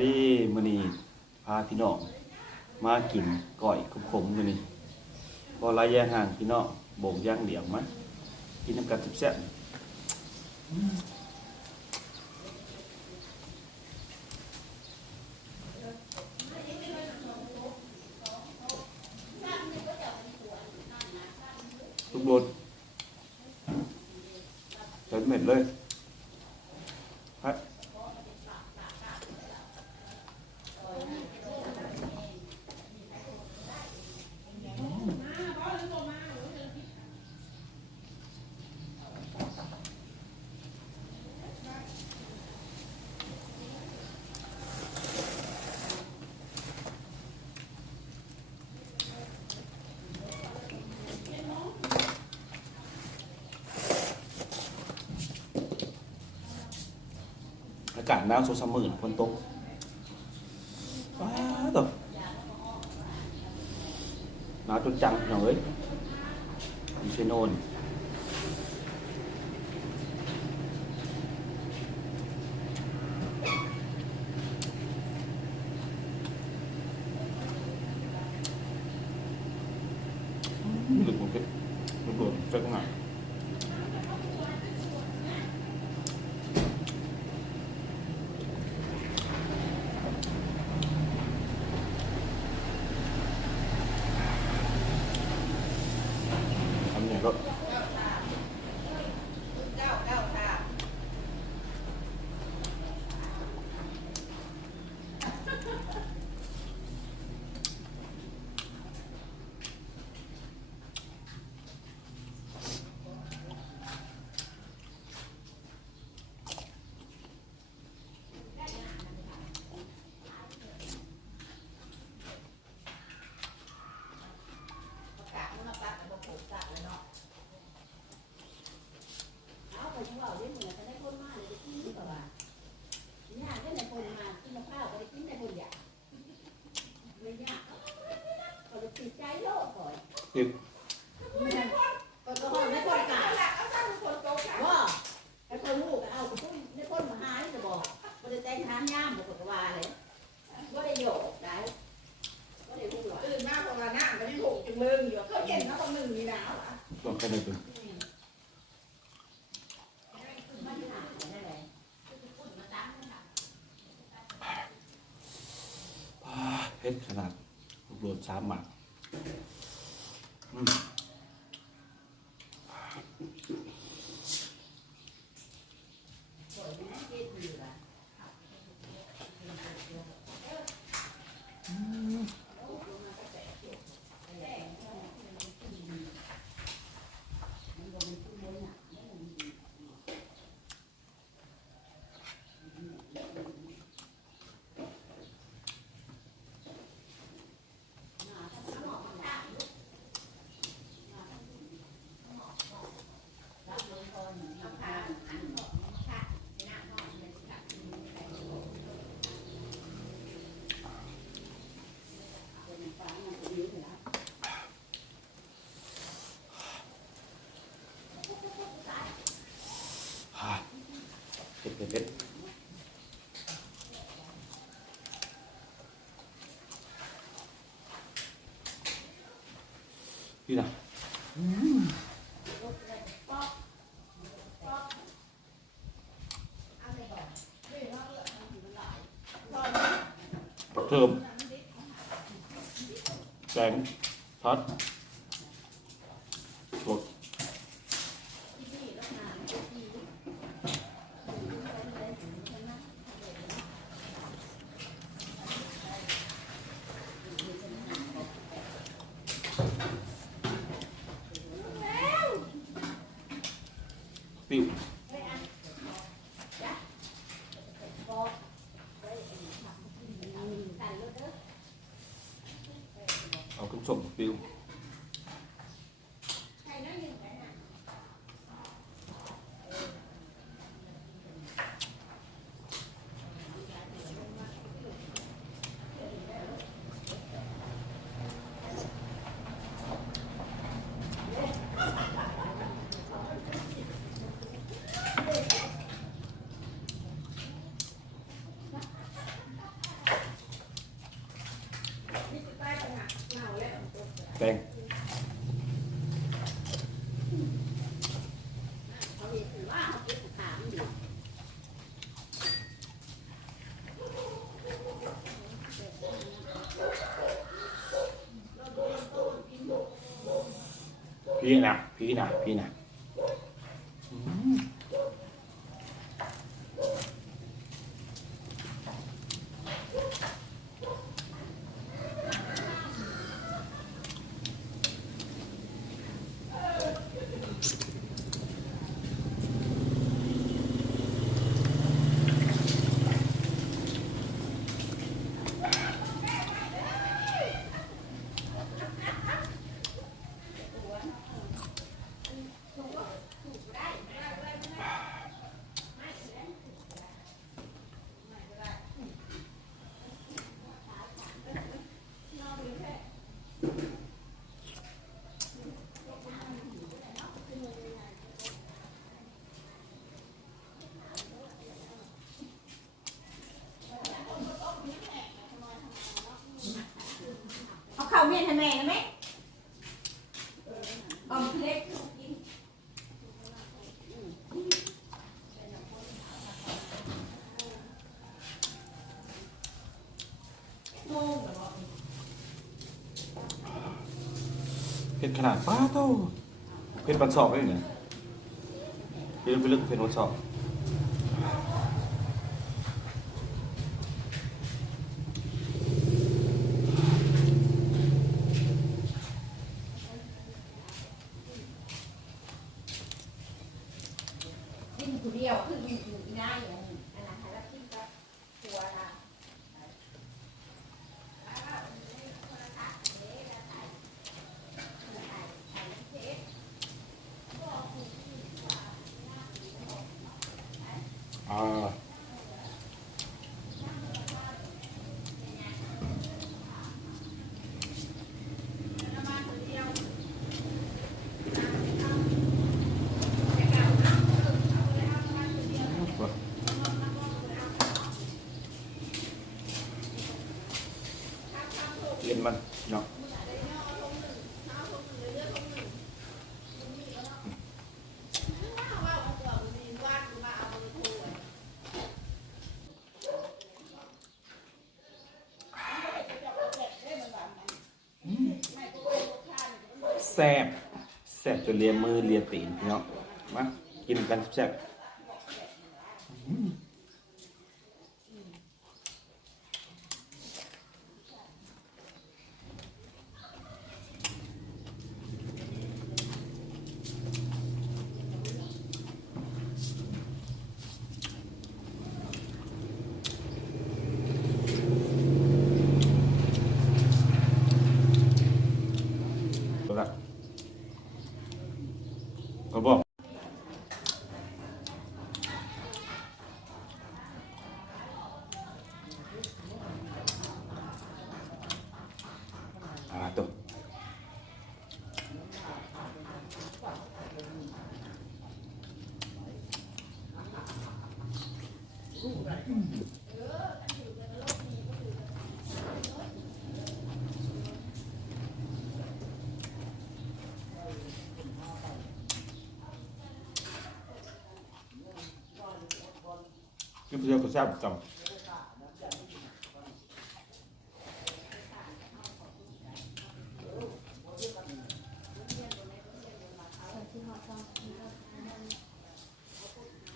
ดีมื้อนี้พาพี่น้องมากินก้อยขมๆมื้อนี้บ่หลายแย่ห่างพี่น้องโบกย่างเดี่ยวมากินน้ำกันแซ่บๆทุกรสเต็มเม็ดเลยฮะอากาศหนาวโซซัมเมอร์ฝนตกว้าวตกหนาวจนจังหน่อยอยู่เชโนนหลุดหมดเลยหลุดหมดเจ๊งหน่อยทำอย่างก็ติดลองแค่ไหนดูเฮ็ดขนาดรวม3 หมักเผ็ดพี่น่ะเพิ่มแกงพัดสดปิ้วเอาขึ้นส่งปิ้ว แป้งพี่นะเอาข้าวเมียนให้แม่นะแม่ออมเล็กเผ็ดขนาดป้าโตเผ็ดปันสอบได้เนี่ยเผ็ดไปลึกเผ็ดปันสอบกินผู้เดียวคือกินอยู่ง่ายอย่างนี้อันนั้นแล้วกินกับตัวละ อ่าเย็นมันเนาะแซ่บจนเลียมือเลียตีนพี่น้องมากินกันแซ่บตัวละก็บอกตัวกินเพื่อก็แซ่บจัง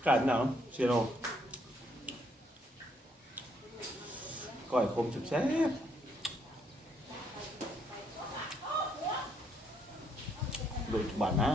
กัดหนาวเชียโรก้อยคมแซ่บดูดบานนะ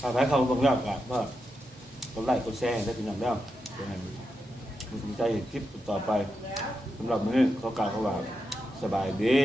เอาไปเขาบอกยากกันว่ากดไลค์กดแชร์ได้พี่น้องเด้อ จะให้คุณสนใจเห็นคลิปต่อไปสำหรับมื้อนี้ขอกล่าวคำว่าสบายดี